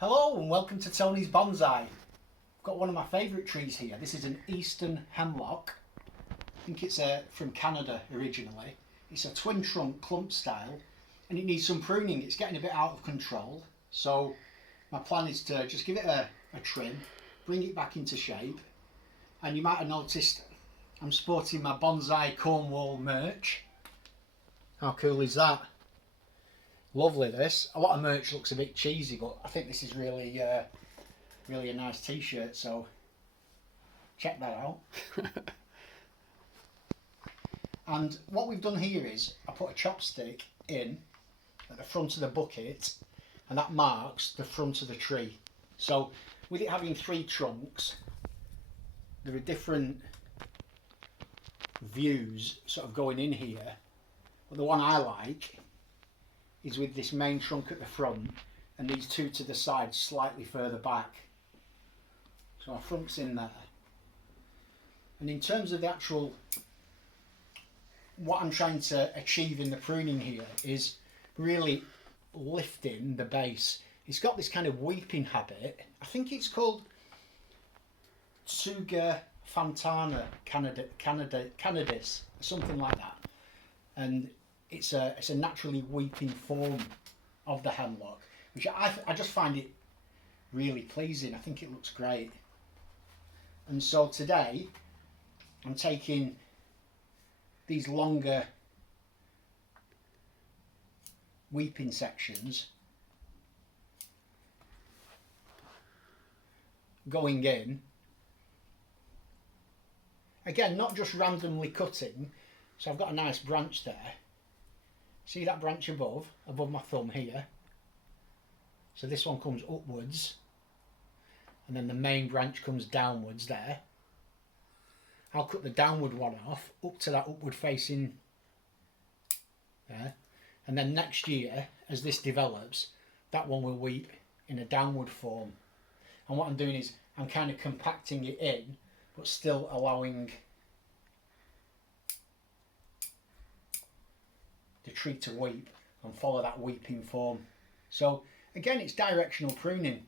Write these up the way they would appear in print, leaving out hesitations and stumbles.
Hello and welcome to Tony's Bonsai. I've got one of my favourite trees here. This is an eastern hemlock. I think it's from Canada originally. It's a twin trunk clump style and it needs some pruning. It's getting a bit out of control. So my plan is to just give it a trim, bring it back into shape. And you might have noticed I'm sporting my Bonsai Cornwall merch. How cool is that? Lovely this. A lot of merch looks a bit cheesy, but I think this is really really a nice t-shirt, so check that out. And what we've done here is I put a chopstick in at the front of the bucket and that marks the front of the tree. So with it having three trunks, there are different views sort of going in here, but the one I like is with this main trunk at the front and these two to the side slightly further back. So our front's in there. And in terms of the actual, what I'm trying to achieve in the pruning here is really lifting the base. It's got this kind of weeping habit. I think it's called Tsuga Fantana Canadis, something like that. And it's a naturally weeping form of the hemlock, which I just find it really pleasing. I think it looks great. And so today I'm taking these longer weeping sections, going in again, not just randomly cutting. So I've got a nice branch there. See that branch above my thumb here? So this one comes upwards and then the main branch comes downwards there. I'll cut the downward one off up to that upward facing there. And then next year, as this develops, that one will weep in a downward form. And what I'm doing is I'm kind of compacting it in, but still allowing the tree to weep and follow that weeping form. So again, it's directional pruning.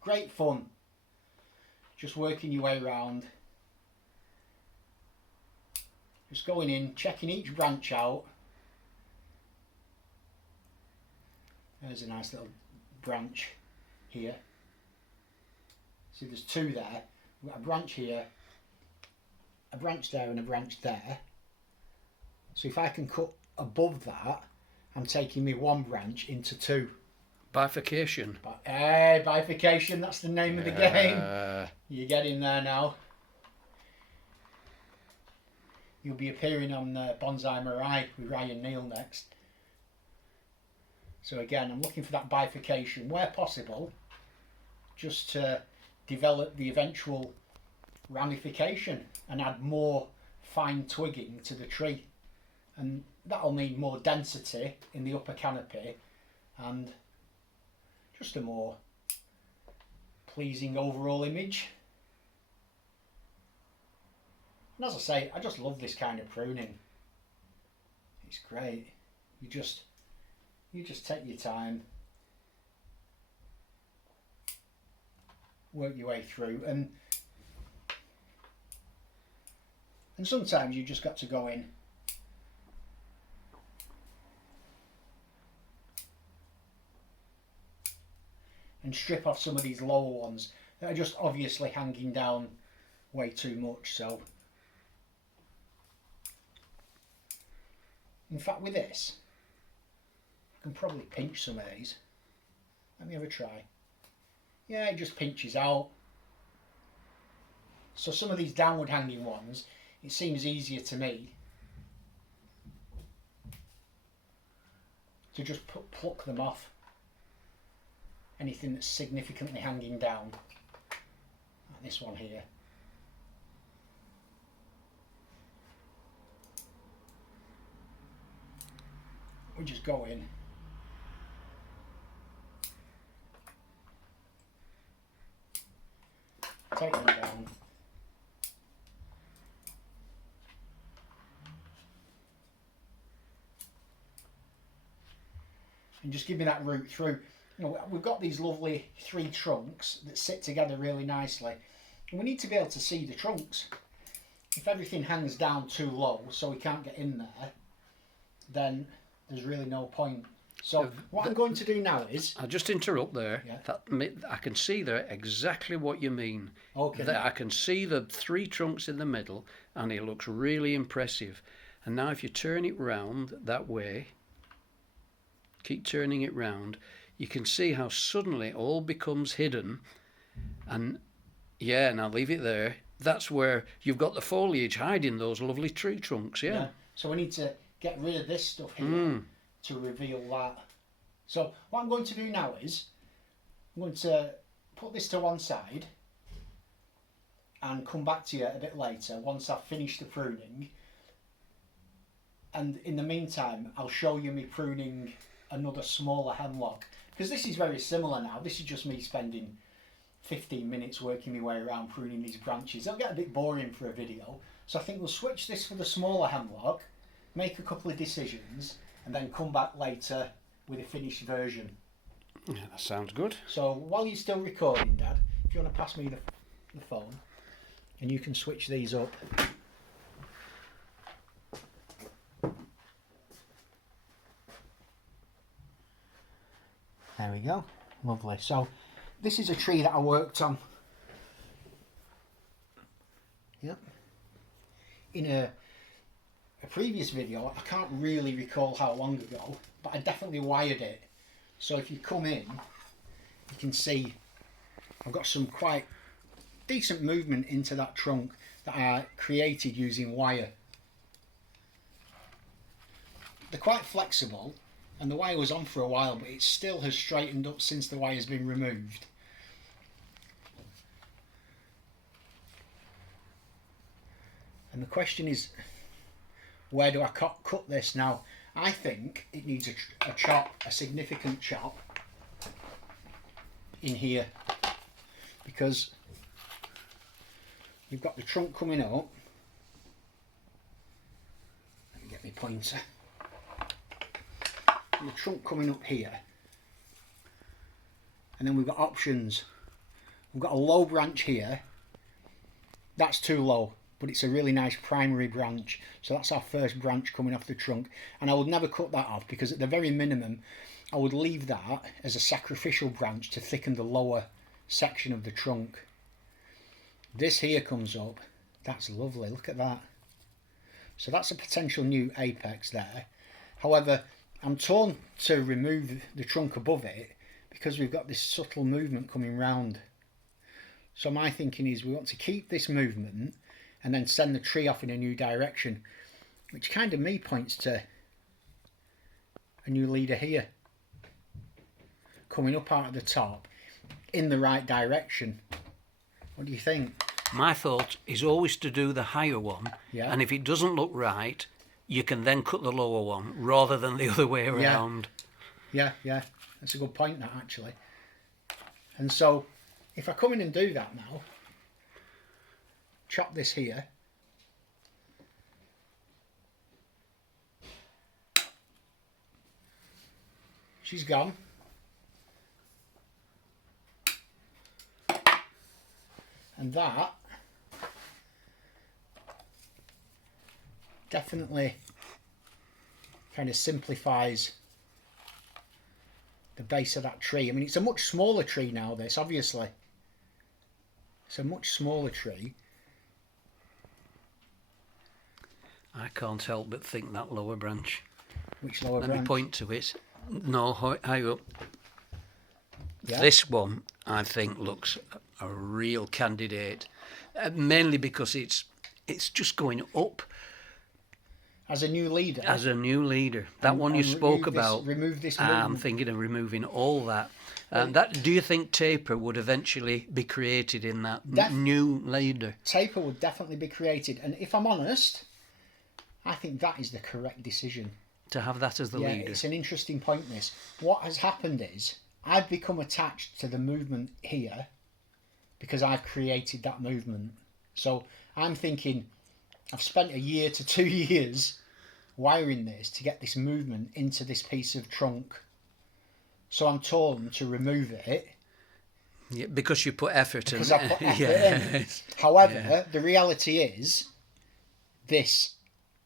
Great fun. Just working your way around. Just going in, checking each branch out. There's a nice little branch here. See, there's two there. We've got a branch here, a branch there and a branch there. So if I can cut above that, I'm taking me one branch into two. Bifurcation. Bifurcation, that's the name of the game. You're getting there now. You'll be appearing on Bonsai Mirai with Ryan Neal next. So again, I'm looking for that bifurcation where possible, just to develop the eventual ramification and add more fine twigging to the tree. And that'll mean more density in the upper canopy and just a more pleasing overall image. And as I say, I just love this kind of pruning. It's great. You just take your time, work your way through, and sometimes you just got to go in and strip off some of these lower ones that are just obviously hanging down way too much. So in fact with this I can probably pinch some of these. Let me have a try. Yeah, it just pinches out. So some of these downward hanging ones, it seems easier to me to just pluck them off. Anything that's significantly hanging down, like this one here. We just go in, take them down, and just give me that route through. You know, we've got these lovely 3 trunks that sit together really nicely, and we need to be able to see the trunks. If everything hangs down too low so we can't get in there, then there's really no point. So what I'm going to do now is... I'll just interrupt there. Yeah. I can see there exactly what you mean. Okay. I can see the 3 trunks in the middle, and it looks really impressive. And now if you turn it round that way, keep turning it round, you can see how suddenly it all becomes hidden. And yeah, now leave it there. That's where you've got the foliage hiding those lovely tree trunks, yeah. So we need to get rid of this stuff here to reveal that. So what I'm going to do now is I'm going to put this to one side and come back to you a bit later once I've finished the pruning. And in the meantime, I'll show you me pruning another smaller hemlock, because this is very similar now. This is just me spending 15 minutes working my way around pruning these branches. It'll get a bit boring for a video, so I think we'll switch this for the smaller hemlock, make a couple of decisions, and then come back later with a finished version. Yeah, that sounds good. So while you're still recording, Dad, if you want to pass me the phone, and you can switch these up. There we go. Lovely. So this is a tree that I worked on. Yep. In a previous video, I can't really recall how long ago, but I definitely wired it. So if you come in, you can see I've got some quite decent movement into that trunk that I created using wire. They're quite flexible, and the wire was on for a while, but it still has straightened up since the wire's been removed. And the question is, where do I cut this now? I think it needs a chop, a significant chop in here, because you've got the trunk coming up. Let me get my pointer. And the trunk coming up here, and then we've got options. We've got a low branch here. That's too low, but it's a really nice primary branch, so that's our first branch coming off the trunk, and I would never cut that off, because at the very minimum I would leave that as a sacrificial branch to thicken the lower section of the trunk. This here comes up. That's lovely, look at that. So that's a potential new apex there. However, I'm torn to remove the trunk above it because we've got this subtle movement coming round. So my thinking is we want to keep this movement and then send the tree off in a new direction, which kind of me points to a new leader here coming up out of the top in the right direction. What do you think? My thought is always to do the higher one, and if it doesn't look right, you can then cut the lower one rather than the other way around. Yeah, that's a good point, that, actually. And so if I come in and do that now, chop this here, she's gone. And that definitely kind of simplifies the base of that tree. I mean, it's a much smaller tree now, this, obviously. It's a much smaller tree. I can't help but think that lower branch. Which lower branch? Let me point to it. No, high up. Yeah. This one, I think, looks a real candidate, mainly because it's just going up. As a new leader? As a new leader. That one you spoke about. Remove this movement. I'm thinking of removing all that. That. Do you think taper would eventually be created in that new leader? Taper would definitely be created. And if I'm honest, I think that is the correct decision. To have that as the leader. Yeah, it's an interesting point, this. What has happened is, I've become attached to the movement here because I've created that movement. So I'm thinking, I've spent a year to 2 years wiring this to get this movement into this piece of trunk. so I'm torn to remove it. Yeah, because you put effort in. Because I put effort in. Yes. However, the reality is, this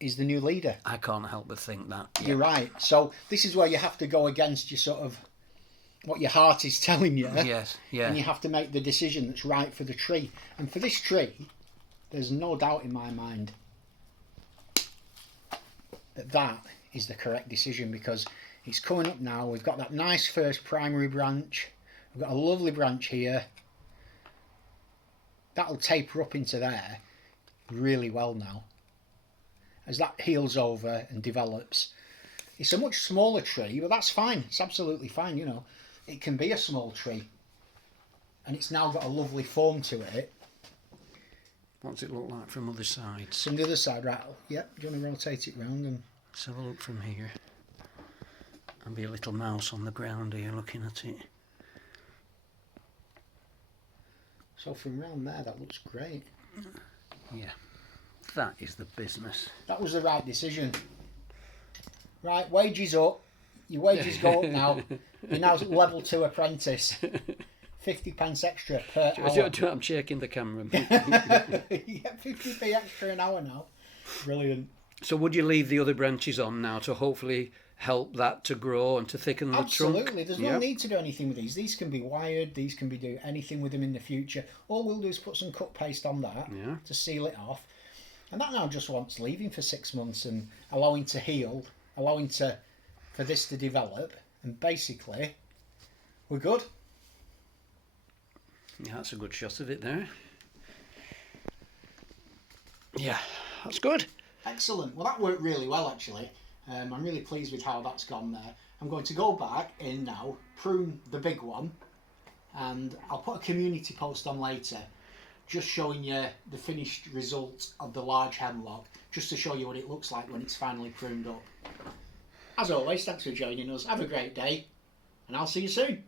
is the new leader. I can't help but think that. You're right. So this is where you have to go against your sort of what your heart is telling you. Yes, yeah. And you have to make the decision that's right for the tree. And for this tree, there's no doubt in my mind that that is the correct decision, because it's coming up now. We've got that nice first primary branch. We've got a lovely branch here. That'll taper up into there really well now. As that heals over and develops. It's a much smaller tree, but that's fine. It's absolutely fine, you know. It can be a small tree. And it's now got a lovely form to it. What's it look like from other sides? From the other side, right? Yep, do you want to rotate it round? And Let's have a look from here. I'll be a little mouse on the ground here looking at it. so from round there, that looks great. Yeah, that is the business. That was the right decision. Right, wages up. Your wages go up now. You're now level 2 apprentice. 50p extra per hour. I'm shaking the camera. You get 50p extra an hour now. Brilliant. So would you leave the other branches on now to hopefully help that to grow and to thicken the trunk? Absolutely. There's no need to do anything with these. These can be wired. These can be do anything with them in the future. All we'll do is put some cut paste on that to seal it off. And that now just wants leaving for 6 months and allowing to heal, allowing for this to develop. And basically, we're good. Yeah, that's a good shot of it there. Yeah, that's good. Excellent. Well, that worked really well, actually. I'm really pleased with how that's gone there. I'm going to go back in now, prune the big one, and I'll put a community post on later, just showing you the finished result of the large hemlock, just to show you what it looks like when it's finally pruned up. As always, thanks for joining us. Have a great day, and I'll see you soon.